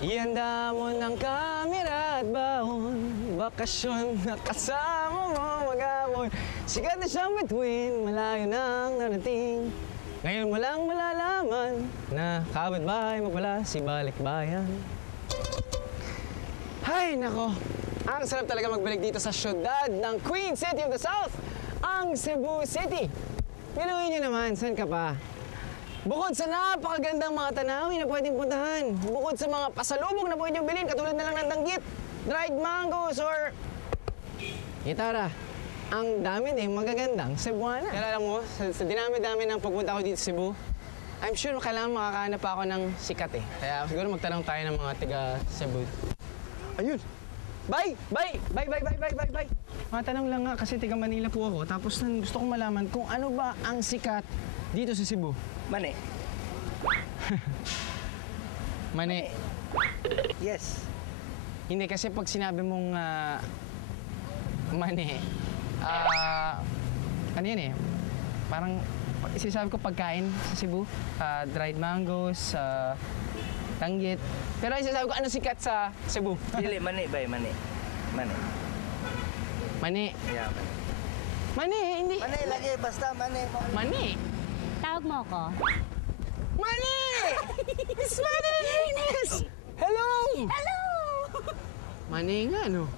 Ihanda mo ng kamera at baon, bakasyon na kasama mo mag-awon. Sikat na siyang bituin, malayo nang narating. Ngayon mo lang malalaman na kapitbahay mo pala si Balikbayan. Hay nako, ang sarap talaga magbalik dito sa syudad ng Queen City of the South, ang Cebu City. Pinuhin niyo naman, saan ka pa? Bukod sa napakagandang mga tanawin na pwedeng puntahan, bukod sa mga pasalubong na pwede niyong bilhin, katulad na lang ng danggit, dried mangoes, or gitara, ang dami din magagandang Cebuana. Kaya alam mo, sa dinami-dami ng pagpunta ko dito sa Cebu, I'm sure kailangan makakahanap ako ng sikat eh. Kaya siguro magtanong tayo ng mga taga Cebu. Ayun! Bye! Bye! Bye! Bye! Bye! Bye! Bye! Bye! Matanong lang nga kasi taga Manila po ako, tapos gusto kong malaman kung ano ba ang sikat dito sa Cebu. Mani. Mani. Yes. Hindi kasi pag sinabi mong mani, ano yan eh, parang sinasabi ko pagkain sa Cebu, dried mangoes, tanggit. Pero sinasabi ko ano sikat sa Cebu? Dili, mani ba? Mani. Mani. Mani. Yeah, mani. Mani, hindi. Mani lagi, basta mani. Mani. Tawag mo ako. Mani! Miss Mani Ines! Hello! Hello! Mani nga, no?